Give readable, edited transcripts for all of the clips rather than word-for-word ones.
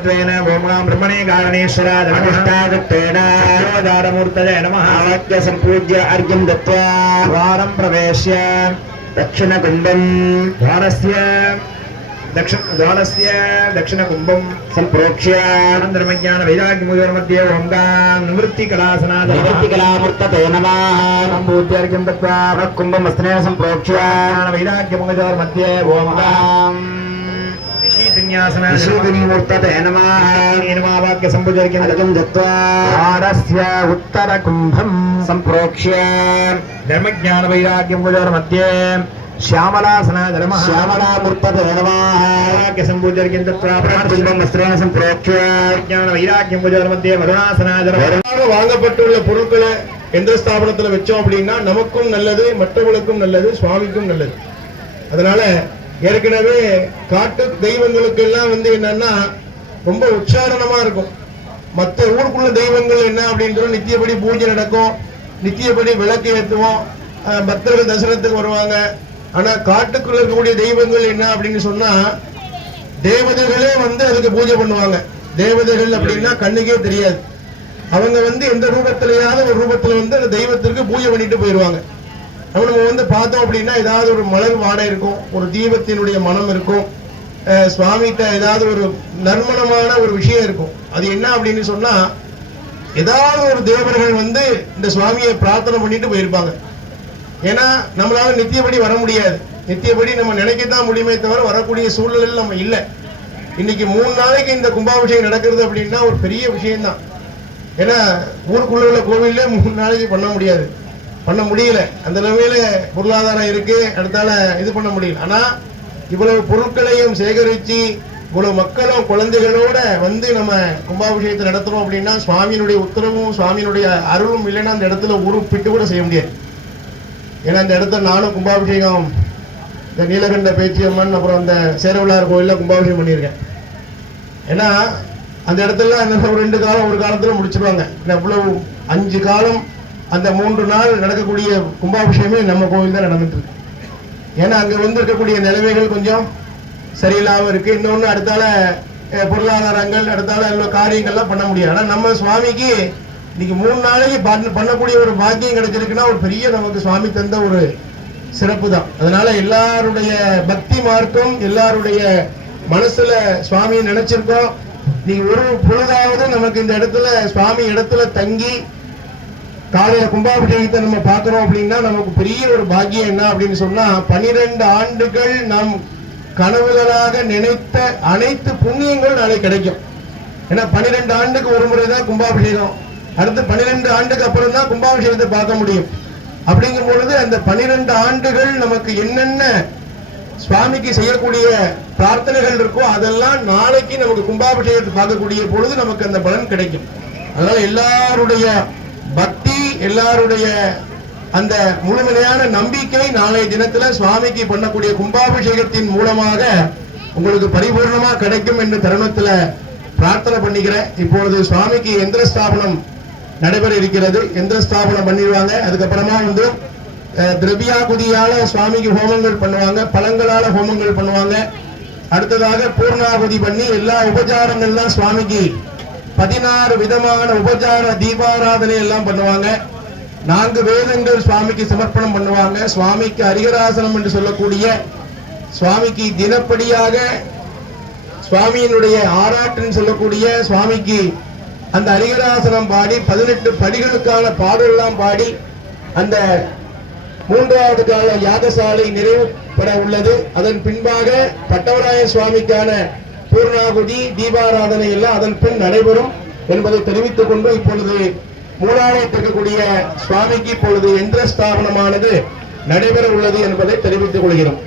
तत्त्वेन ओम ब्रह्मणे कारणेश्वराय नमः दारमूर्तये नमः वाक्य संपूज्य अर्घ्यं दत्त्वा द्वारं प्रवेश्य दक्षिणकुण्डं द्वारस्य दक्षिणकुम्भं सम्प्रोक्ष्य अनन्तरमज्ञान वैराग्यमुद्रमध्ये ओंकार निवृत्तिकलामूर्तये नमः सम्पूज्यार्घ्यं दत्त्वा कुम्भं वस्त्रेण सम्प्रोक्ष्य वैराग्यमुद्रमध्ये ओंकार निशीतिन्यासनामूर्तये नमः वाक्य सम्पूज्यार्घ्यं दत्त्वा द्वारस्य उत्तरकुम्भं सम्प्रोक्ष्य धर्मज्ञान वैराग्यमुद्रमध्ये श्यामलासनाय नमः श्यामलामूर्तये नमः संपूज्यर्घ्यं दत्त्वा वस्त्रेण सम्प्रोक्ष्य ज्ञान वैराग्यं मध्ये वरुणासनाय नमः வாங்கப்பட்டுள்ள பொருட்களை எந்த ஸ்தாபனத்துல வெச்சோம் அப்படினா நமக்கும் நல்லது மற்றவங்களுக்கும் நல்லது சுவாமிக்கும் நல்லது அதனால ஏற்கனவே காட்டு தெய்வங்களுக்கு எல்லாம் என்னன்னா ரொம்ப உச்சாரணமா இருக்கும் மற்ற ஊருக்குள்ள தெய்வங்கள் என்ன அப்படின்றது நித்தியப்படி பூஜை நடக்கும் நித்தியப்படி விளக்கு ஏத்துவோம் பக்தர்கள் தரிசனத்துக்கு வருவாங்க ஆனா காட்டுக்குள்ள இருக்கக்கூடிய தெய்வங்கள் என்ன அப்படின்னு சொன்னா தேவதைகளே அதுக்கு பூஜை பண்ணுவாங்க தேவதைகள் அப்படின்னா கண்ணுக்கே தெரியாது அவங்க எந்த ரூபத்திலேயாவது ஒரு ரூபத்துல அந்த தெய்வத்திற்கு பூஜை பண்ணிட்டு போயிடுவாங்க நம்ம பார்த்தோம் அப்படின்னா ஏதாவது ஒரு மலர் வாடை இருக்கும் ஒரு தீபத்தினுடைய மனம் இருக்கும் சுவாமிகிட்ட ஏதாவது ஒரு நறுமணமான ஒரு விஷயம் இருக்கும் அது என்ன அப்படின்னு சொன்னா ஏதாவது ஒரு தேவர்கள் இந்த சுவாமியை பிரார்த்தனை பண்ணிட்டு போயிருப்பாங்க ஏன்னா நம்மளால நித்தியப்படி வர முடியாது நித்தியப்படி நம்ம நினைக்கத்தான் முடியுமே தவிர வரக்கூடிய சூழ்நிலையில் நம்ம இல்லை இன்னைக்கு 3 நாளைக்கு இந்த கும்பாபிஷேகம் நடக்கிறது அப்படின்னா ஒரு பெரிய விஷயம்தான் ஏன்னா ஊருக்குள்ள உள்ள கோவில்ல 3 நாளைக்கு பண்ண முடியல அந்த நிலைமையில பொருளாதாரம் இருக்கு அடுத்தால இது பண்ண முடியல ஆனா இவ்வளவு பொருட்களையும் சேகரிச்சு இவ்வளவு மக்களும் குழந்தைகளோட நம்ம கும்பாபிஷேகத்தை நடத்துறோம் அப்படின்னா சுவாமியினுடைய உத்தரவும் சுவாமியினுடைய அருளும் இல்லைன்னா அந்த இடத்துல உருப்பிட்டு கூட செய்ய முடியாது ஏன்னா இந்த இடத்துல நானும் கும்பாபிஷேகம் இந்த நீலகண்ட பேச்சியம்மன் அப்புறம் அந்த சேரவிளார் கோயிலில் கும்பாபிஷேகம் பண்ணியிருக்கேன் ஏன்னா அந்த இடத்துல ஒரு 2 காலம் ஒரு காலத்தில் முடிச்சிருவாங்க இவ்வளவு 5 காலம் அந்த 3 நாள் நடக்கக்கூடிய கும்பாபிஷேகமே நம்ம கோவில் தான் நடந்துட்டு இருக்கு ஏன்னா அங்கே இருக்கக்கூடிய நிலைமைகள் கொஞ்சம் சரியில்லாமல் இருக்கு இன்னொன்று அடுத்தால பொருளாதாரங்கள் அடுத்தால காரியங்கள்லாம் பண்ண முடியாது ஆனால் நம்ம சுவாமிக்கு இன்னைக்கு 3 நாளைக்கு பண்ணக்கூடிய ஒரு பாக்கியம் கிடைச்சிருக்குன்னா ஒரு பெரிய நமக்கு சுவாமி தந்த ஒரு சிறப்பு தான் அதனால எல்லாருடைய பக்தி மார்க்கம் எல்லாருடைய மனசுல சுவாமியை நினைச்சிருக்கோம் நீங்க ஒரு பொழுதாவது நமக்கு இந்த இடத்துல சுவாமி இடத்துல தங்கி காலையில கும்பாபிஷேகத்தை நம்ம பார்க்கிறோம் அப்படின்னா நமக்கு பெரிய ஒரு பாக்கியம் என்ன அப்படின்னு சொன்னா 12 ஆண்டுகள் நாம் கனவுகளாக நினைத்த அனைத்து புண்ணியங்கள் நாளை கிடைக்கும் ஏன்னா 12 ஆண்டுக்கு ஒரு முறை தான் கும்பாபிஷேகம் அடுத்து 12 ஆண்டுக்கு அப்புறம் தான் கும்பாபிஷேகத்தை பார்க்க முடியும் அப்படிங்கும் பொழுது அந்த 12 ஆண்டுகள் நமக்கு என்னென்ன சுவாமிக்கு செய்யக்கூடிய பிரார்த்தனைகள் இருக்கோ அதெல்லாம் நாளைக்கு நமக்கு கும்பாபிஷேகத்தை பார்க்கக்கூடிய பொழுது நமக்கு அந்த பலன் கிடைக்கும் அதனால எல்லாருடைய பக்தி எல்லாருடைய அந்த முழுமையான நம்பிக்கை நாளைய தினத்துல சுவாமிக்கு பண்ணக்கூடிய கும்பாபிஷேகத்தின் மூலமாக உங்களுக்கு பரிபூர்ணமா கிடைக்கும் என்ற தருணத்துல பிரார்த்தனை பண்ணிக்கிறேன் இப்பொழுது சுவாமிக்கு எந்திர ஸ்தாபனம் நடைபெற இருக்கிறது எந்திர ஸ்தாபனம் பண்ணிடுவாங்க அதுக்கப்புறமா திரவியாகுதியால சுவாமிக்கு ஹோமங்கள் பண்ணுவாங்க பழங்களால ஹோமங்கள் பண்ணுவாங்க அடுத்ததாக பூர்ணாகுதி பண்ணி எல்லா உபச்சாரங்கள்லாம் சுவாமிக்கு 16 விதமான உபச்சார தீபாராதனை எல்லாம் பண்ணுவாங்க 4 வேதங்கள் சுவாமிக்கு சமர்ப்பணம் பண்ணுவாங்க சுவாமிக்கு அரிகராசனம் என்று சொல்லக்கூடிய சுவாமிக்கு தினப்படியாக சுவாமியினுடைய ஆராட்டுன்னு சொல்லக்கூடிய சுவாமிக்கு அந்த அரிகராசனம் பாடி 18 படிகளுக்கான பாடலாம் பாடி அந்த 3வது கால யாகசாலை நிறைவு பெற உள்ளது அதன் பின்பாக பட்டவராய சுவாமிக்கான பூர்ணாகுதி தீபாராதனை எல்லாம் அதன் பின் நடைபெறும் என்பதை தெரிவித்துக் கொண்டு இப்பொழுது மூலாலயத்திற்கக்கூடிய சுவாமிக்கு இப்பொழுது எந்திர ஸ்தாபனமானது நடைபெற உள்ளது என்பதை தெரிவித்துக் கொள்கிறோம்.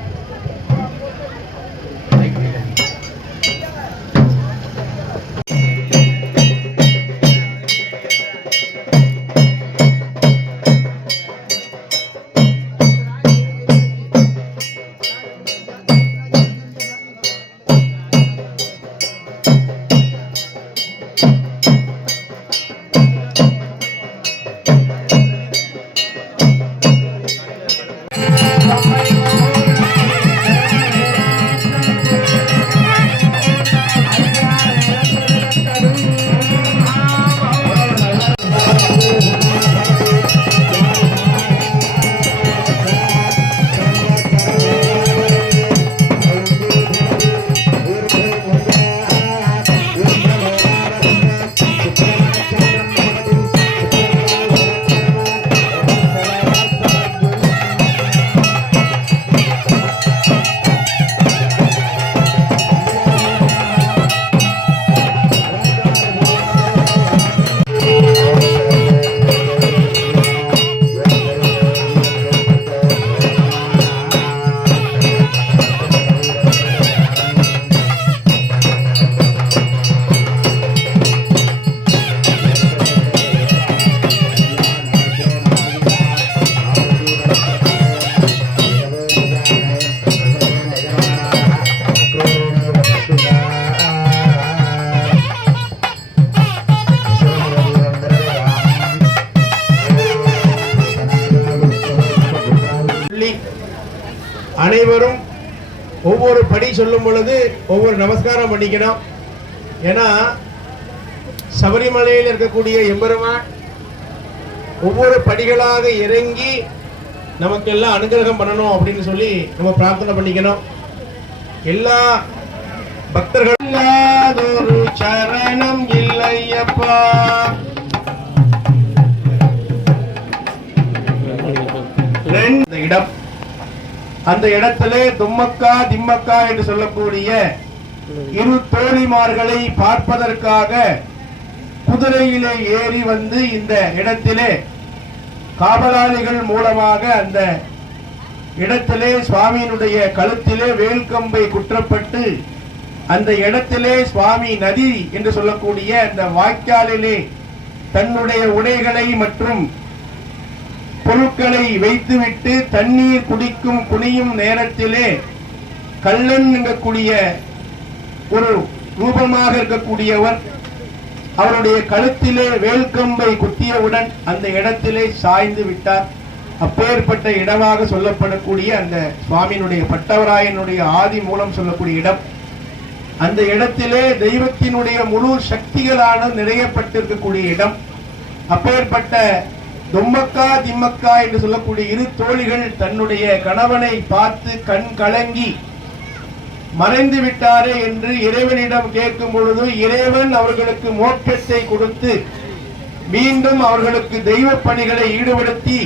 அனைவரும் ஒவ்வொரு படி சொல்லும் பொழுது ஒவ்வொரு நமஸ்காரம் பண்ணிக்கணும். ஏன்னா சபரிமலையில் இருக்கக்கூடிய எம்பெருமான் ஒவ்வொரு படிகளாக இறங்கி நமக்கெல்லாம் அனுகிரகம் பண்ணணும் அப்படின்னு சொல்லி நம்ம பிரார்த்தனை பண்ணிக்கணும். எல்லா பக்தர்கள் ஒரு சரணம் இல்லையப்பா, இடம் அந்த இடத்திலே தும்மக்கா திம்மக்கா என்று சொல்லக்கூடிய இரு தோழிமார்களை பார்ப்பதற்காக குதிரையிலே ஏறி வந்து இந்த இடத்திலே காவலாளிகள் மூலமாக அந்த இடத்திலே சுவாமியினுடைய கழுத்திலே வேல்கம்பை குற்றப்பட்டு அந்த இடத்திலே சுவாமி நதி என்று சொல்லக்கூடிய அந்த வாய்க்காலிலே தன்னுடைய உடைகளை மற்றும் பொருட்களை வைத்துவிட்டு தண்ணீர் குடிக்கும் குனியும் நேரத்திலே கள்ளன் என்கக்கூடிய ஒரு ரூபமாக இருக்கக்கூடியவர் அவருடைய கழுத்திலே வேல்கம்பை குத்தியவுடன் அந்த இடத்திலே சாய்ந்து விட்டார். அப்பேற்பட்ட இடமாக சொல்லப்படக்கூடிய அந்த சுவாமியினுடைய பட்டவராயனுடைய ஆதி மூலம் சொல்லக்கூடிய இடம். அந்த இடத்திலே தெய்வத்தினுடைய முழு சக்திகளான நிறையப்பட்டிருக்கக்கூடிய இடம். அப்பேற்பட்ட தும்மக்கா திம்மக்கா என்று சொல்லக்கூடிய இரு தோழிகள் தன்னுடைய கணவனை பார்த்து கண் கலங்கி மறைந்து விட்டாரே என்று இறைவனிடம் கேட்கும் பொழுது இறைவன் அவர்களுக்கு மோட்சத்தை கொடுத்து மீண்டும் அவர்களுக்கு தெய்வ பணிகளை ஈடுபடுத்தி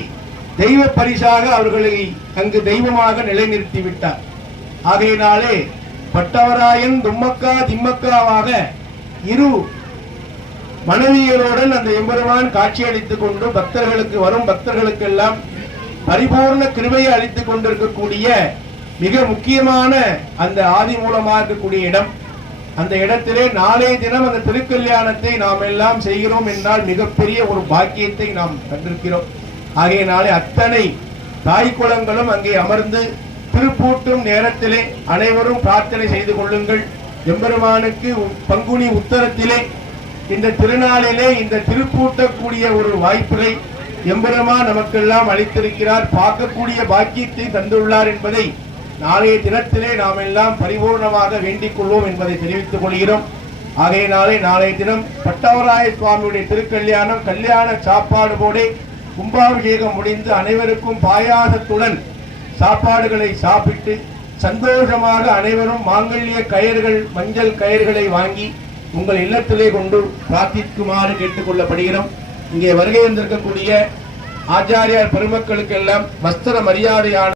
தெய்வ பரிசாக அவர்களை அங்கு தெய்வமாக நிலைநிறுத்தி விட்டார். ஆகையினாலே பட்டவராயன் தும்மக்கா திம்மக்காவாக இரு மனைவியருடன் அந்த எம்பெருமான் காட்சி அளித்துக் கொண்டு பக்தர்களுக்கு வரும் பக்தர்களுக்கு எல்லாம் பரிபூர்ண கிருபையை அளித்துக் கொண்டிருக்கக்கூடிய மிக முக்கியமான அந்த ஆதி மூலமாக இருக்கக்கூடிய இடம். அந்த இடத்திலே நாளைய தினம் அந்த திருக்கல்யாணத்தை நாம் எல்லாம் செய்கிறோம் என்றால் மிகப்பெரிய ஒரு பாக்கியத்தை நாம் கண்டிருக்கிறோம். ஆகையினாலே அத்தனை தாய் குளங்களும் அங்கே அமர்ந்து திருப்பூட்டும் நேரத்திலே அனைவரும் பிரார்த்தனை செய்து கொள்ளுங்கள். எம்பெருமானுக்கு பங்குனி உத்தரத்திலே இந்த திருநாளிலே இந்த திருப்பூட்டக்கூடிய ஒரு வாய்ப்புகளை எம்பெருமான் நமக்கெல்லாம் அளித்திருக்கிறார். பார்க்கக்கூடிய பாக்கியத்தை தந்துள்ளார் என்பதை நாளைய தினத்திலே நாம் எல்லாம் பரிபூர்ணமாக வேண்டிக் கொள்வோம் என்பதை தெரிவித்துக் கொள்கிறோம். ஆகையினாலே நாளைய தினம் பட்டவராய சுவாமியுடைய திருக்கல்யாணம் கல்யாண சாப்பாடு போட கும்பாபிஷேகம் முடிந்து அனைவருக்கும் பாயாசத்துடன் சாப்பாடுகளை சாப்பிட்டு சந்தோஷமாக அனைவரும் மாங்கல்ய கயிறுகள் மஞ்சள் கயிறுகளை வாங்கி உங்கள் இல்லத்திலே கொண்டு பிரார்த்திக்குமாறு கேட்டுக்கொள்ளப்படுகிறோம். இங்கே வருகை வந்திருக்கக்கூடிய ஆச்சாரியார் பெருமக்களுக்கு எல்லாம் வஸ்திர மரியாதையான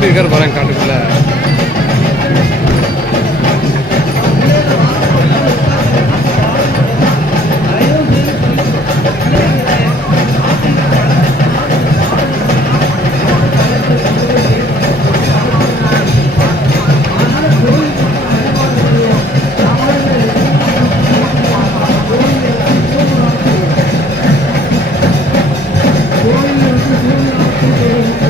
ஸ்பீக்கர் பாருங்க காட்டுக்குள்ள கோயில்